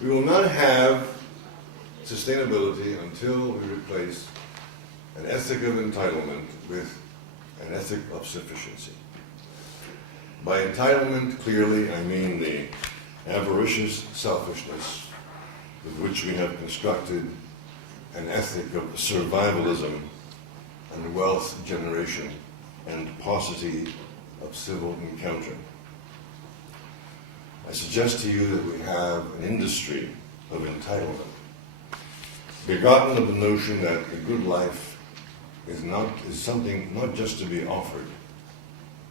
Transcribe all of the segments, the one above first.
We will not have sustainability until we replace an ethic of entitlement with an ethic of sufficiency. By entitlement, clearly, I mean the avaricious selfishness with which we have constructed an ethic of survivalism and wealth generation and paucity of civil encounter. I suggest to you that we have an industry of entitlement, begotten of the notion that a good life is something not just to be offered,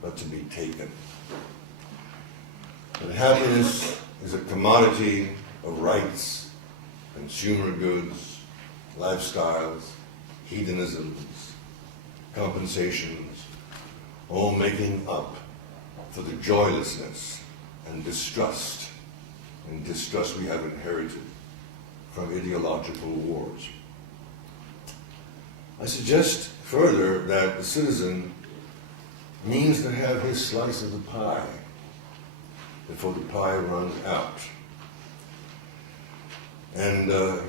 but to be taken. That happiness is a commodity of rights, consumer goods, lifestyles, hedonisms, compensations, all making up for the joylessness and distrust we have inherited from ideological wars. I suggest further that the citizen means to have his slice of the pie before the pie runs out. And I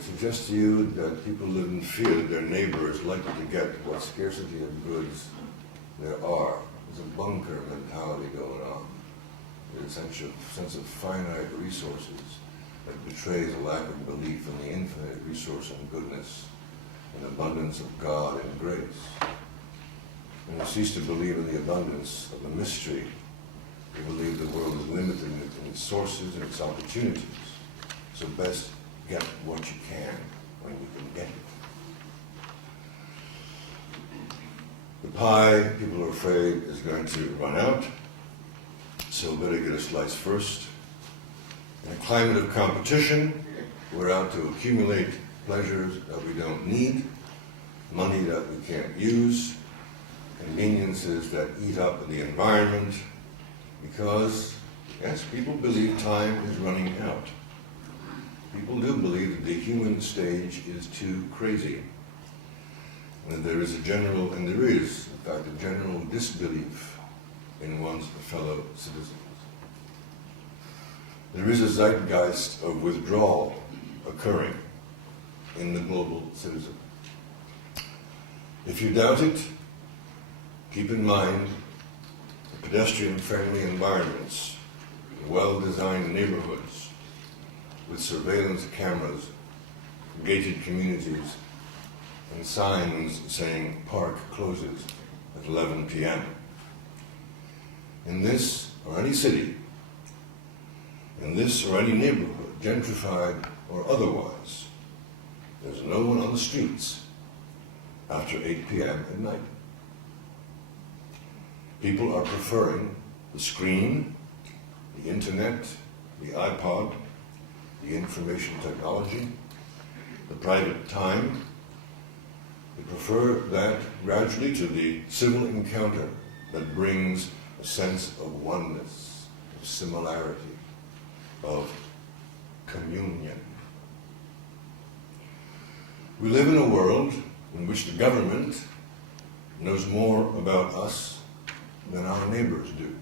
suggest to you that people live in fear that their neighbor is likely to get what scarcity of goods there are. There's a bunker mentality going on. There's a sense of finite resources that betrays a lack of belief in the infinite resource and goodness and abundance of God and grace. When you cease to believe in the abundance of the mystery, you believe the world is limited in its sources and its opportunities. So best get what you can when you can get it. The pie, people are afraid, is going to run out, so better get a slice first. In a climate of competition, we're out to accumulate pleasures that we don't need, money that we can't use, conveniences that eat up the environment, because, yes, people believe time is running out. People do believe that the human stage is too crazy, and that there is in fact, a general disbelief in one's fellow citizens. There is a zeitgeist of withdrawal occurring in the global citizen. If you doubt it, keep in mind the pedestrian-friendly environments, well-designed neighborhoods with surveillance cameras, gated communities, and signs saying park closes at 11 p.m. In this or any city, in this or any neighborhood, gentrified or otherwise, there's no one on the streets after 8 p.m. at night. People are preferring the screen, the internet, the iPod, the information technology, the private time. They prefer that gradually to the civil encounter that brings a sense of oneness, of similarity, of communion. We live in a world in which the government knows more about us than our neighbors do.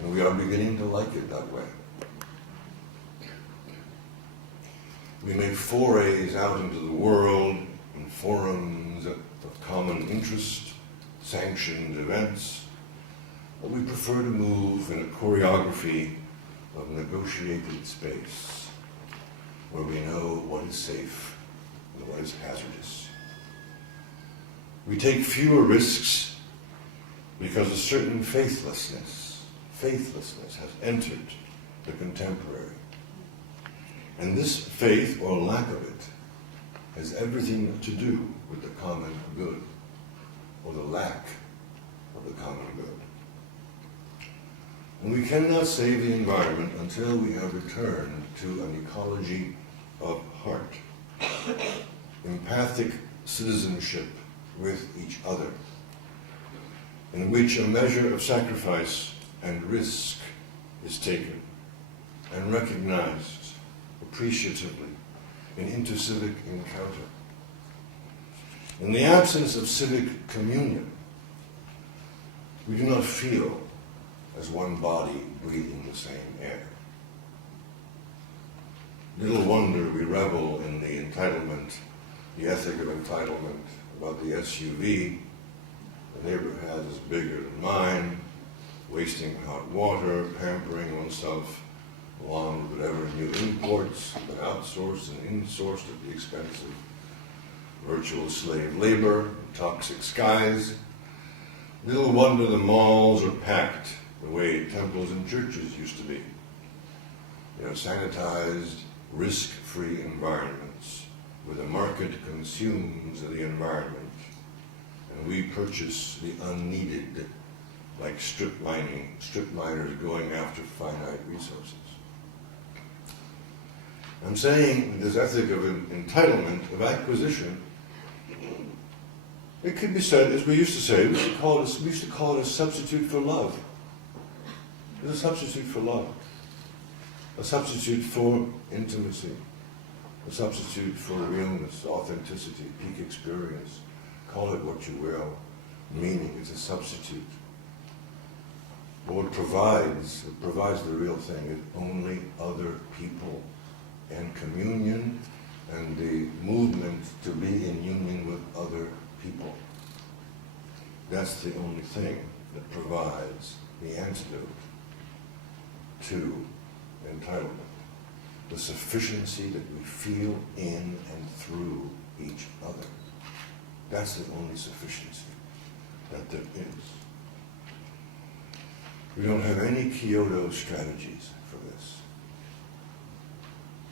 And we are beginning to like it that way. We make forays out into the world in forums of common interest, sanctioned events, but we prefer to move in a choreography of negotiated space, where we know what is safe and what is hazardous. We take fewer risks because a certain faithlessness has entered the contemporary. And this faith, or lack of it, has everything to do with the common good, or the lack of the common good. And we cannot save the environment until we have returned to an ecology of heart, empathic citizenship with each other, in which a measure of sacrifice and risk is taken and recognized appreciatively in intercivic encounter. In the absence of civic communion, we do not feel as one body breathing the same air. Little wonder we revel in the entitlement, the ethic of entitlement about the SUV the neighbor has is bigger than mine, wasting hot water, pampering oneself along with whatever new imports have been outsourced and insourced at the expense of virtual slave labor, toxic skies. Little wonder the malls are packed the way temples and churches used to be. They are sanitized, risk-free environments where the market consumes the environment and we purchase the unneeded, like strip miners going after finite resources. I'm saying this ethic of entitlement, of acquisition, it could be said, as we used to say, we used to call it a substitute for love. It's a substitute for love. A substitute for intimacy. A substitute for realness, authenticity, peak experience. Call it what you will. Meaning, it's a substitute. But what provides the real thing is only other people and communion and the movement to be in union with other people. That's the only thing that provides the antidote to entitlement. The sufficiency that we feel in and through each other. That's the only sufficiency that there is. We don't have any Kyoto strategies for this.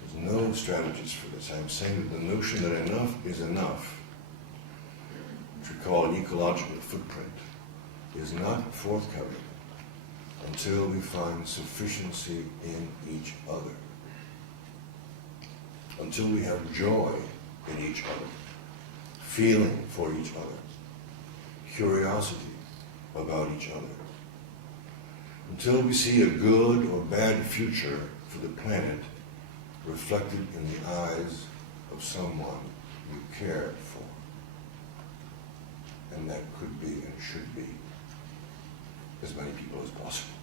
There's no strategies for this. I'm saying that the notion that enough is enough, which we call an ecological footprint, is not forthcoming until we find sufficiency in each other. Until we have joy in each other, feeling for each other, curiosity about each other. Until we see a good or bad future for the planet reflected in the eyes of someone you care for. And that could be and should be as many people as possible.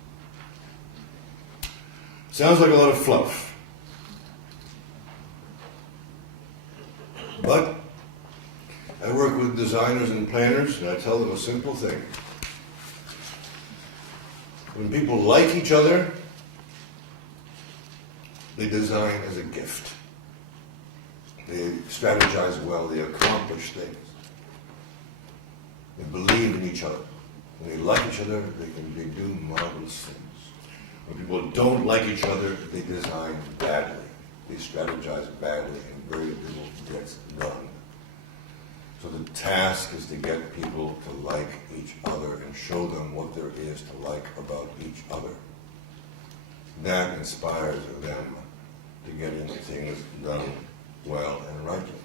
Sounds like a lot of fluff. But I work with designers and planners, and I tell them a simple thing. When people like each other, they design as a gift. They strategize well, they accomplish things. They believe in each other. When they like each other, they do marvelous things. When people don't like each other, they design badly. They strategize badly, and very little gets done. So the task is to get people to like each other and show them what there is to like about each other. That inspires them to getting things done well and rightly.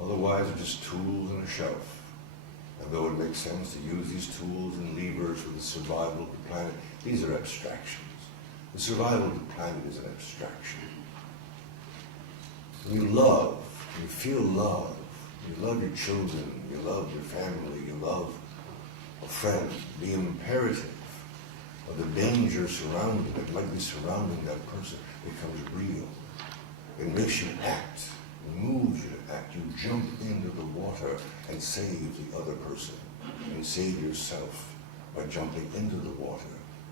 Otherwise, they're just tools on a shelf. Although it makes sense to use these tools and levers for the survival of the planet, these are abstractions. The survival of the planet is an abstraction. You love, you feel love. You love your children, you love your family, you love a friend. The imperative of the danger surrounding that might be surrounding that person becomes real. It makes you act, it moves you to act. You jump into the water and save the other person and save yourself by jumping into the water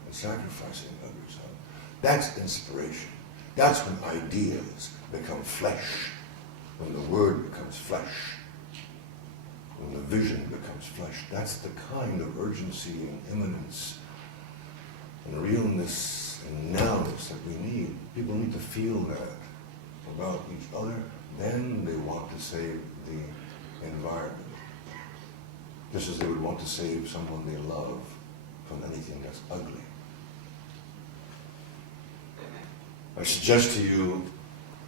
and sacrificing others. That's inspiration. That's when ideas become flesh, when the word becomes flesh. When the vision becomes flesh, that's the kind of urgency and imminence and realness and nowness that we need. People need to feel that about each other. Then they want to save the environment. Just as they would want to save someone they love from anything that's ugly. I suggest to you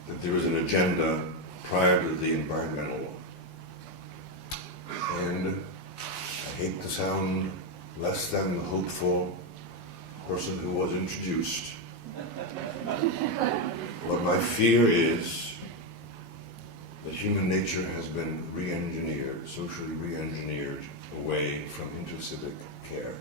that there is an agenda prior to the environmental one. And I hate to sound less than the hopeful person who was introduced. But my fear is that human nature has been re-engineered, socially re-engineered away from intercivic care.